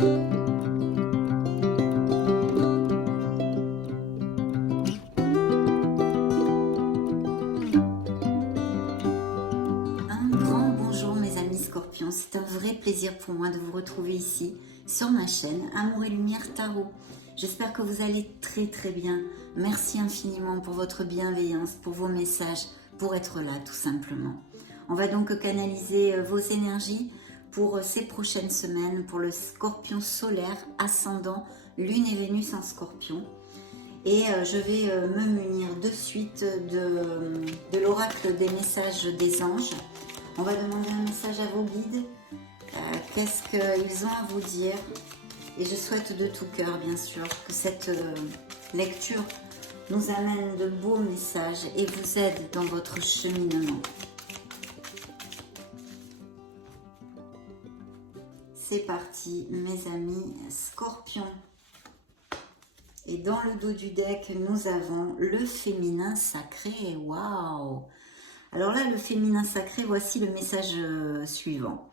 Un grand bonjour mes amis Scorpions, c'est un vrai plaisir pour moi de vous retrouver ici sur ma chaîne Amour et Lumière Tarot. J'espère que vous allez très bien. Merci infiniment pour votre bienveillance, pour vos messages, pour être là tout simplement. On va donc canaliser vos énergies pour ces prochaines semaines, pour le Scorpion solaire, ascendant, Lune et Vénus en Scorpion. Et je vais me munir de suite de l'oracle des messages des anges. On va demander un message à vos guides. Qu'est-ce qu'ils ont à vous dire? Et je souhaite de tout cœur, bien sûr, que cette lecture nous amène de beaux messages et vous aide dans votre cheminement. C'est parti, mes amis Scorpions. Et dans le dos du deck, nous avons le féminin sacré. Waouh! Alors là, le féminin sacré, voici le message suivant.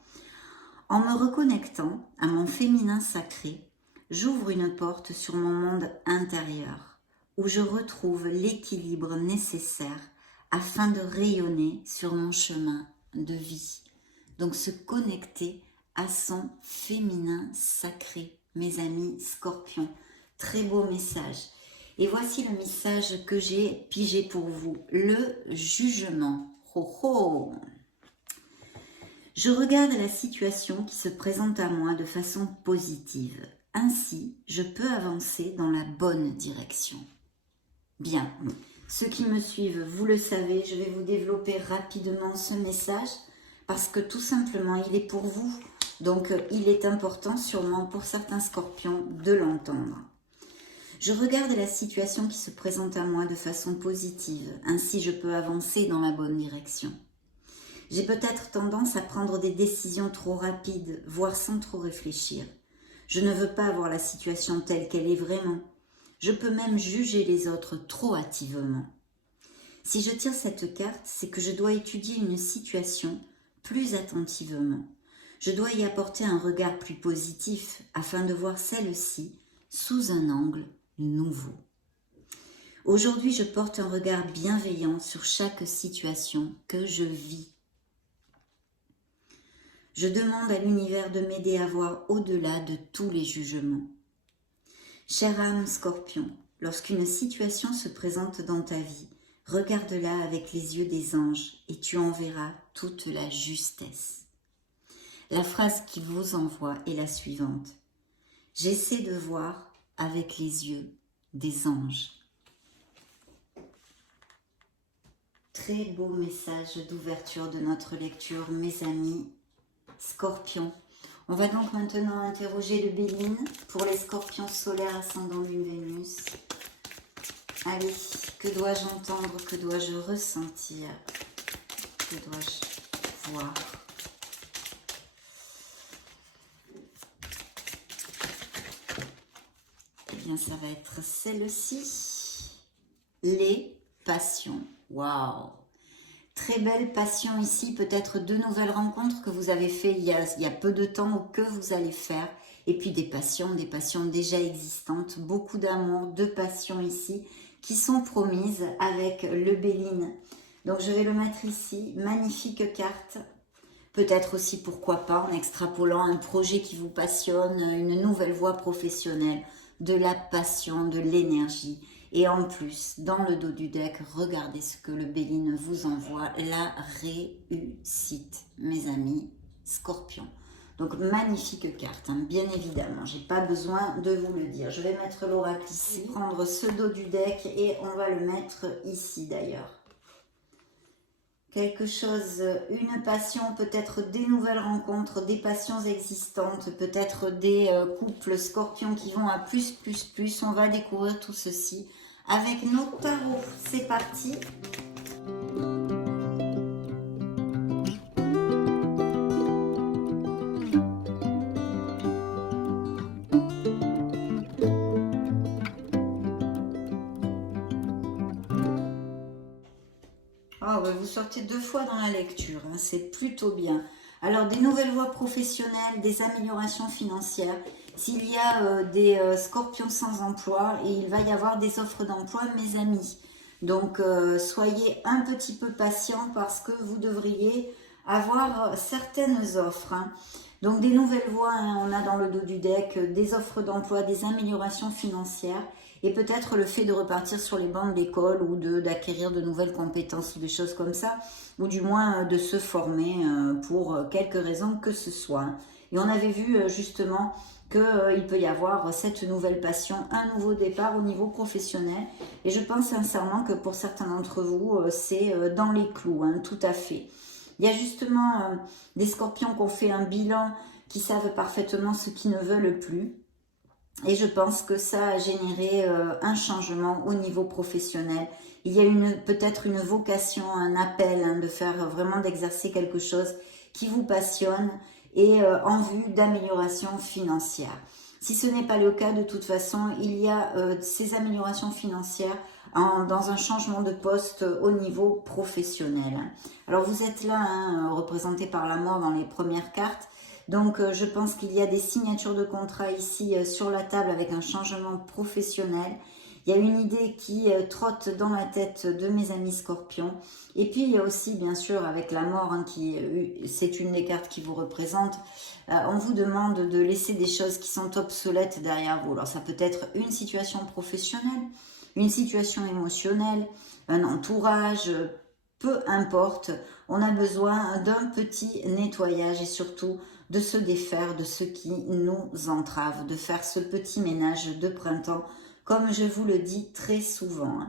En me reconnectant à mon féminin sacré, j'ouvre une porte sur mon monde intérieur, où je retrouve l'équilibre nécessaire afin de rayonner sur mon chemin de vie. Donc se connecter à son féminin sacré, mes amis Scorpions. Très beau message. Et voici le message que j'ai pigé pour vous. Le jugement. Ho ho. Je regarde la situation qui se présente à moi de façon positive. Ainsi, je peux avancer dans la bonne direction. Bien. Ceux qui me suivent, vous le savez, je vais vous développer rapidement ce message parce que tout simplement, il est pour vous. Donc, il est important sûrement pour certains Scorpions de l'entendre. Je regarde la situation qui se présente à moi de façon positive, ainsi je peux avancer dans la bonne direction. J'ai peut-être tendance à prendre des décisions trop rapides, voire sans trop réfléchir. Je ne veux pas voir la situation telle qu'elle est vraiment. Je peux même juger les autres trop hâtivement. Si je tire cette carte, c'est que je dois étudier une situation plus attentivement. Je dois y apporter un regard plus positif afin de voir celle-ci sous un angle nouveau. Aujourd'hui, je porte un regard bienveillant sur chaque situation que je vis. Je demande à l'univers de m'aider à voir au-delà de tous les jugements. Chère âme Scorpion, lorsqu'une situation se présente dans ta vie, regarde-la avec les yeux des anges et tu en verras toute la justesse. La phrase qui vous envoie est la suivante. J'essaie de voir avec les yeux des anges. Très beau message d'ouverture de notre lecture, mes amis Scorpions. On va donc maintenant interroger le Béline pour les Scorpions solaires ascendant Lune Vénus. Allez, que dois-je entendre, que dois-je ressentir, que dois-je voir? Ça va être celle-ci. Les passions. Waouh! Très belle passion ici, peut-être de nouvelles rencontres que vous avez fait il y a peu de temps ou que vous allez faire. Et puis des passions déjà existantes. Beaucoup d'amour, de passion ici qui sont promises avec le Béline. Donc je vais le mettre ici. Magnifique carte. Peut-être aussi, pourquoi pas, en extrapolant un projet qui vous passionne, une nouvelle voie professionnelle, de la passion, de l'énergie. Et en plus, dans le dos du deck, regardez ce que le Béline vous envoie, la réussite, mes amis Scorpions. Donc, magnifique carte, hein, bien évidemment, j'ai pas besoin de vous le dire. Je vais mettre l'oracle ici, prendre ce dos du deck et on va le mettre ici d'ailleurs. Quelque chose, une passion, peut-être des nouvelles rencontres, des passions existantes, peut-être des couples Scorpions qui vont à plus. On va découvrir tout ceci avec nos tarots. C'est parti. Oh, vous sortez 2 fois dans la lecture, hein, c'est plutôt bien. Alors, des nouvelles voies professionnelles, des améliorations financières. S'il y a des scorpions sans emploi, et il va y avoir des offres d'emploi, mes amis. Donc, soyez un petit peu patients parce que vous devriez avoir certaines offres. Hein. Donc, des nouvelles voies, hein, on a dans le dos du deck des offres d'emploi, des améliorations financières et peut-être le fait de repartir sur les bancs de l'école ou d'acquérir de nouvelles compétences ou des choses comme ça, ou du moins de se former pour quelque raison que ce soit. Et on avait vu justement qu'il peut y avoir cette nouvelle passion, un nouveau départ au niveau professionnel. Et je pense sincèrement que pour certains d'entre vous, c'est dans les clous, hein, tout à fait. Il y a justement des scorpions qui ont fait un bilan, qui savent parfaitement ce qu'ils ne veulent plus. Et je pense que ça a généré un changement au niveau professionnel. Il y a peut-être une vocation, un appel hein, de faire vraiment d'exercer quelque chose qui vous passionne et en vue d'amélioration financière. Si ce n'est pas le cas, de toute façon, il y a ces améliorations financières dans un changement de poste au niveau professionnel. Alors vous êtes là, hein, représenté par la mort dans les premières cartes. Donc, je pense qu'il y a des signatures de contrat ici sur la table avec un changement professionnel. Il y a une idée qui trotte dans la tête de mes amis scorpions. Et puis, il y a aussi, bien sûr, avec la mort, hein, c'est une des cartes qui vous représente. On vous demande de laisser des choses qui sont obsolètes derrière vous. Alors, ça peut être une situation professionnelle, une situation émotionnelle, un entourage, peu importe. On a besoin d'un petit nettoyage et surtout de se défaire de ce qui nous entrave, de faire ce petit ménage de printemps, comme je vous le dis très souvent.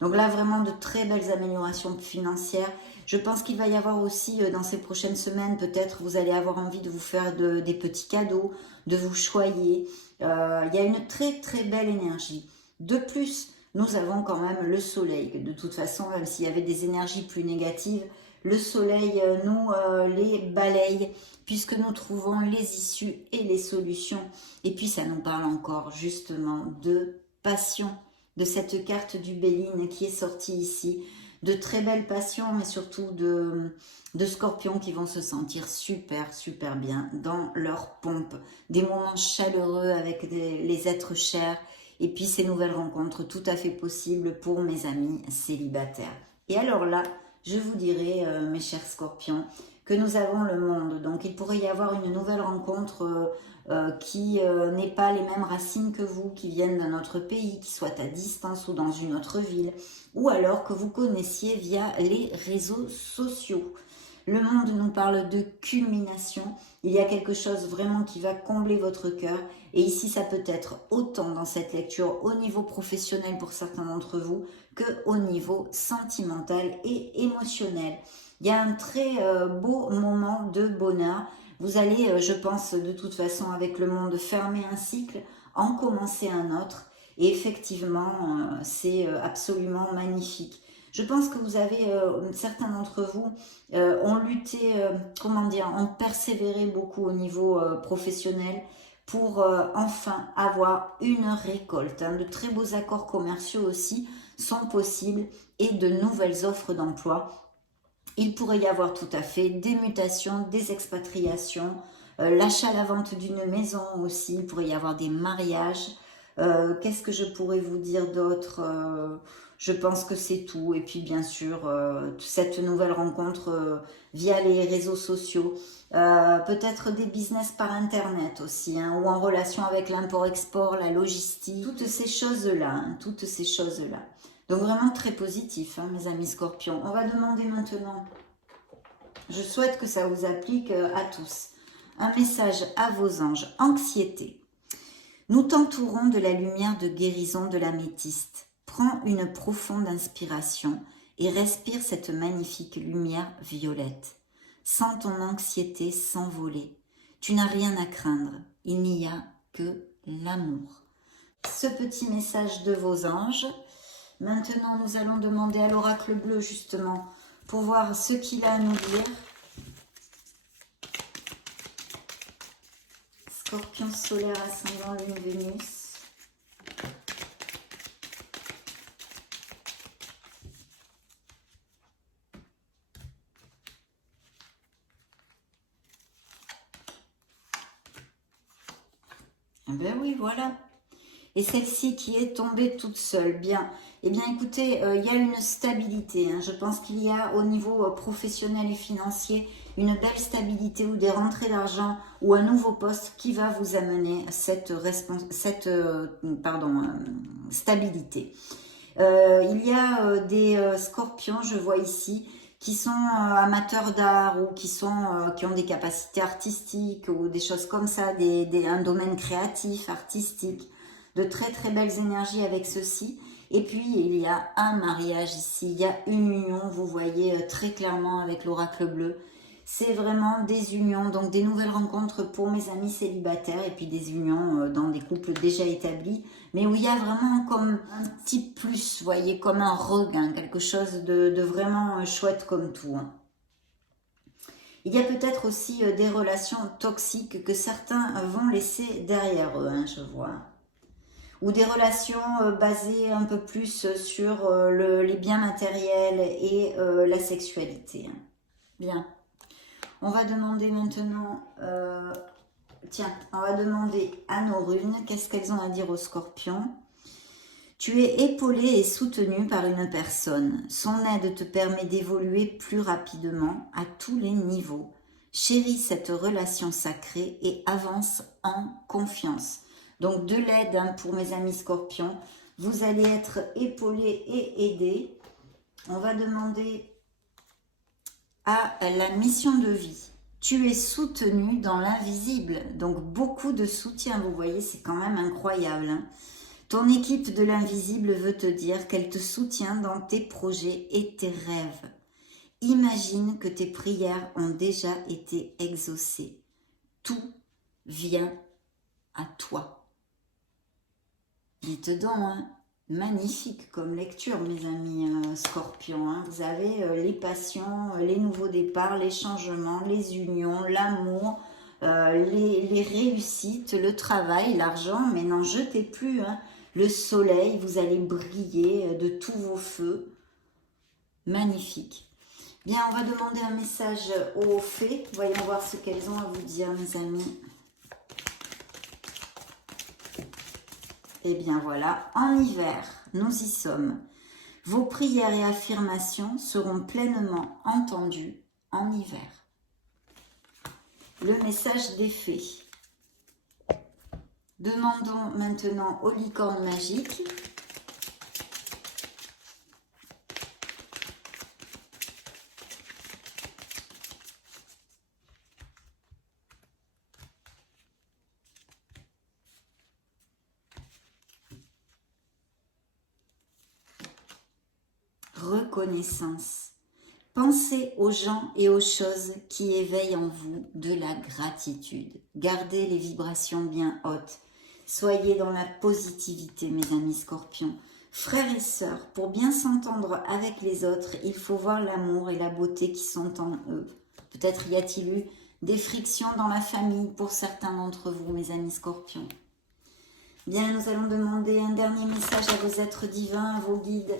Donc là, vraiment de très belles améliorations financières. Je pense qu'il va y avoir aussi, dans ces prochaines semaines, peut-être vous allez avoir envie de vous faire des petits cadeaux, de vous choyer. Il y a une très très belle énergie. De plus, nous avons quand même le soleil. De toute façon, même s'il y avait des énergies plus négatives, le soleil nous les balaye puisque nous trouvons les issues et les solutions. Et puis ça nous parle encore justement de passion, de cette carte du Béline qui est sortie ici, de très belles passions, mais surtout de scorpions qui vont se sentir super, super bien dans leur pompe. Des moments chaleureux avec les êtres chers, et puis ces nouvelles rencontres tout à fait possibles pour mes amis célibataires. Et alors là, je vous dirais, mes chers scorpions, que nous avons le monde. Donc il pourrait y avoir une nouvelle rencontre qui n'ait pas les mêmes racines que vous, qui viennent d'un autre pays, qui soit à distance ou dans une autre ville, ou alors que vous connaissiez via les réseaux sociaux. Le monde nous parle de culmination. Il y a quelque chose vraiment qui va combler votre cœur. Et ici, ça peut être autant dans cette lecture au niveau professionnel pour certains d'entre vous qu'au niveau sentimental et émotionnel. Il y a un très beau moment de bonheur. Vous allez, je pense, de toute façon, avec le monde, fermer un cycle, en commencer un autre. Et effectivement, c'est absolument magnifique. Je pense que vous avez, certains d'entre vous ont lutté, comment dire, ont persévéré beaucoup au niveau professionnel pour enfin avoir une récolte. Hein. De très beaux accords commerciaux aussi sont possibles et de nouvelles offres d'emploi. Il pourrait y avoir tout à fait des mutations, des expatriations, l'achat, la vente d'une maison aussi, il pourrait y avoir des mariages. Qu'est-ce que je pourrais vous dire d'autre je pense que c'est tout. Et puis bien sûr, cette nouvelle rencontre via les réseaux sociaux. Peut-être des business par internet aussi, hein, ou en relation avec l'import-export, la logistique, toutes ces choses-là, hein, toutes ces choses-là. Donc vraiment très positif, hein, mes amis scorpions. On va demander maintenant, je souhaite que ça vous applique à tous, un message à vos anges. Anxiété. Nous t'entourons de la lumière de guérison de l'améthyste. Prends une profonde inspiration et respire cette magnifique lumière violette. Sens ton anxiété s'envoler. Tu n'as rien à craindre. Il n'y a que l'amour. Ce petit message de vos anges. Maintenant, nous allons demander à l'oracle bleu, justement, pour voir ce qu'il a à nous dire. Scorpion solaire, ascendant Lune, Vénus. Ben oui, voilà. Et celle-ci qui est tombée toute seule, bien. Eh bien, écoutez, il y a une stabilité. Hein. Je pense qu'il y a au niveau professionnel et financier une belle stabilité ou des rentrées d'argent ou un nouveau poste qui va vous amener stabilité. Il y a des scorpions, je vois ici, qui sont amateurs d'art ou qui ont des capacités artistiques ou des choses comme ça, un domaine créatif, artistique, de très très belles énergies avec ceci. Et puis il y a un mariage ici, il y a une union, vous voyez très clairement avec l'oracle bleu. C'est vraiment des unions, donc des nouvelles rencontres pour mes amis célibataires et puis des unions dans des couples déjà établis, mais où il y a vraiment comme un petit plus, vous voyez, comme un regain, quelque chose de vraiment chouette comme tout. Hein. Il y a peut-être aussi des relations toxiques que certains vont laisser derrière eux, hein, je vois. Ou des relations basées un peu plus sur les biens matériels et la sexualité. Hein. Bien. On va demander maintenant, on va demander à nos runes, qu'est-ce qu'elles ont à dire aux scorpions. Tu es épaulé et soutenu par une personne. Son aide te permet d'évoluer plus rapidement à tous les niveaux. Chéris cette relation sacrée et avance en confiance. Donc de l'aide hein, pour mes amis scorpions. Vous allez être épaulé et aidé. On va demander à la mission de vie. Tu es soutenu dans l'invisible, donc beaucoup de soutien, vous voyez, c'est quand même incroyable. Hein. Ton équipe de l'invisible veut te dire qu'elle te soutient dans tes projets et tes rêves. Imagine que tes prières ont déjà été exaucées. Tout vient à toi. Dites donc, hein. Magnifique comme lecture, mes amis scorpions. Hein. Vous avez les passions, les nouveaux départs, les changements, les unions, l'amour, les réussites, le travail, l'argent. Mais n'en jetez plus. Hein. Le soleil, vous allez briller de tous vos feux. Magnifique. Bien, on va demander un message aux fées. Voyons voir ce qu'elles ont à vous dire, mes amis. Eh bien voilà, en hiver, nous y sommes. Vos prières et affirmations seront pleinement entendues en hiver. Le message des fées. Demandons maintenant aux licornes magiques. Reconnaissance. Pensez aux gens et aux choses qui éveillent en vous de la gratitude. Gardez les vibrations bien hautes. Soyez dans la positivité, mes amis scorpions. Frères et sœurs, pour bien s'entendre avec les autres, il faut voir l'amour et la beauté qui sont en eux. Peut-être y a-t-il eu des frictions dans la famille pour certains d'entre vous, mes amis scorpions. Bien, nous allons demander un dernier message à vos êtres divins, à vos guides.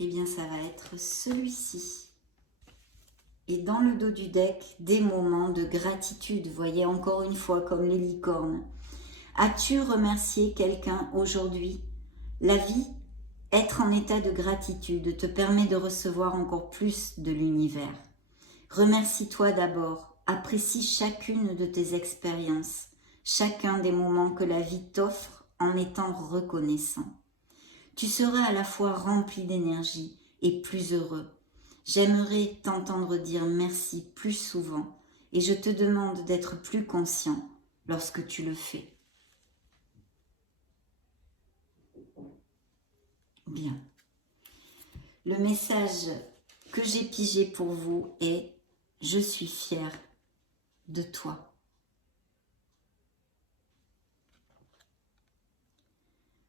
Eh bien, ça va être celui-ci. Et dans le dos du deck, des moments de gratitude. Voyez encore une fois comme les licornes. As-tu remercié quelqu'un aujourd'hui? La vie, être en état de gratitude, te permet de recevoir encore plus de l'univers. Remercie-toi d'abord. Apprécie chacune de tes expériences, chacun des moments que la vie t'offre en étant reconnaissant. Tu seras à la fois rempli d'énergie et plus heureux. J'aimerais t'entendre dire merci plus souvent et je te demande d'être plus conscient lorsque tu le fais. Bien. Le message que j'ai pigé pour vous est « Je suis fière de toi ».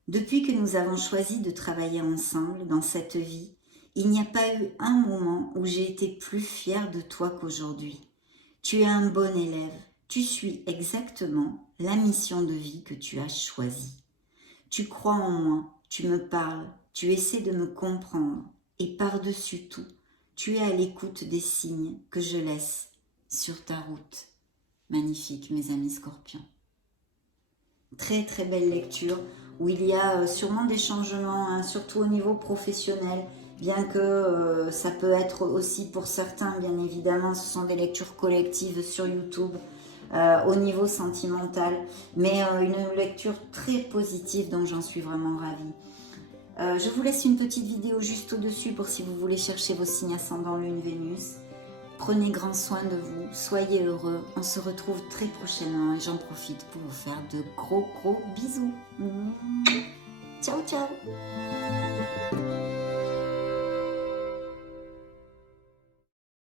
Depuis que nous avons choisi de travailler ensemble dans cette vie, il n'y a pas eu un moment où j'ai été plus fière de toi qu'aujourd'hui. Tu es un bon élève, tu suis exactement la mission de vie que tu as choisie. Tu crois en moi, tu me parles, tu essaies de me comprendre et par-dessus tout, Tu es à l'écoute des signes que je laisse sur ta route. Magnifique, mes amis scorpions. Très très belle lecture où il y a sûrement des changements, hein, surtout au niveau professionnel, bien que ça peut être aussi pour certains, bien évidemment, ce sont des lectures collectives sur YouTube, au niveau sentimental, mais une lecture très positive, donc j'en suis vraiment ravie. Je vous laisse une petite vidéo juste au-dessus pour si vous voulez chercher vos signes ascendant Lune, Vénus. Prenez grand soin de vous, soyez heureux, on se retrouve très prochainement et j'en profite pour vous faire de gros bisous. Ciao ciao.